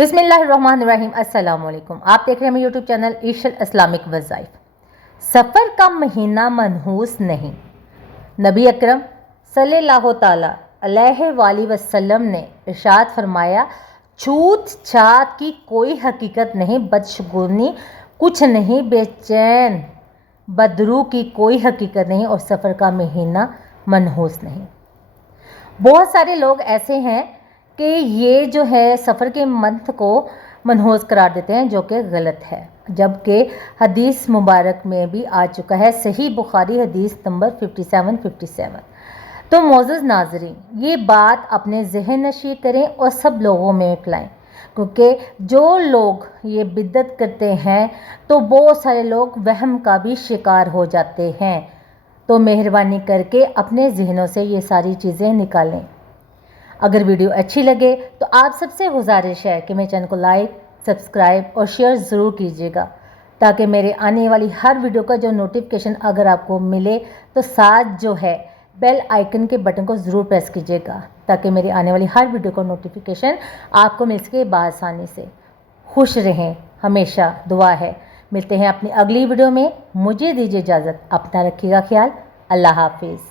बिस्मिल्लाहिर्रहमानिर्रहीम। अस्सलाम वालेकुम। आप देख रहे हैं मेरे यूट्यूब चैनल ईशल इस्लामिक वज़ाइफ। सफ़र का महीना मनहूस नहीं। नबी अकरम सल्लल्लाहु ताला अलैहि वसल्लम ने इरशाद फरमाया, छूत छात की कोई हकीकत नहीं, बदशगुनी कुछ नहीं, बेचैन बदरू की कोई हकीकत नहीं, और सफ़र का महीना मनहूस नहीं। बहुत सारे लोग ऐसे हैं कि ये जो है सफ़र के मंथ को मनहूस करार देते हैं, जो कि गलत है, जबकि हदीस मुबारक में भी आ चुका है। सही बुखारी हदीस नंबर 5757। तो मोअज़्ज़ज़ नाज़रीन, ये बात अपने ज़हन नशी करें और सब लोगों में फैलाएं, क्योंकि जो लोग ये बिद्दत करते हैं तो बहुत सारे लोग वहम का भी शिकार हो जाते हैं। तो मेहरबानी करके अपने ज़हनों से ये सारी चीज़ें निकालें। अगर वीडियो अच्छी लगे तो आप सबसे गुजारिश है कि मेरे चैनल को लाइक, सब्सक्राइब और शेयर ज़रूर कीजिएगा, ताकि मेरे आने वाली हर वीडियो का जो नोटिफिकेशन अगर आपको मिले तो साथ जो है बेल आइकन के बटन को ज़रूर प्रेस कीजिएगा, ताकि मेरी आने वाली हर वीडियो का नोटिफिकेशन आपको मिल सके बआसानी से। खुश रहें, हमेशा दुआ है। मिलते हैं अपनी अगली वीडियो में। मुझे दीजिए इजाज़त। अपना रखिएगा ख्याल। अल्लाह हाफिज़।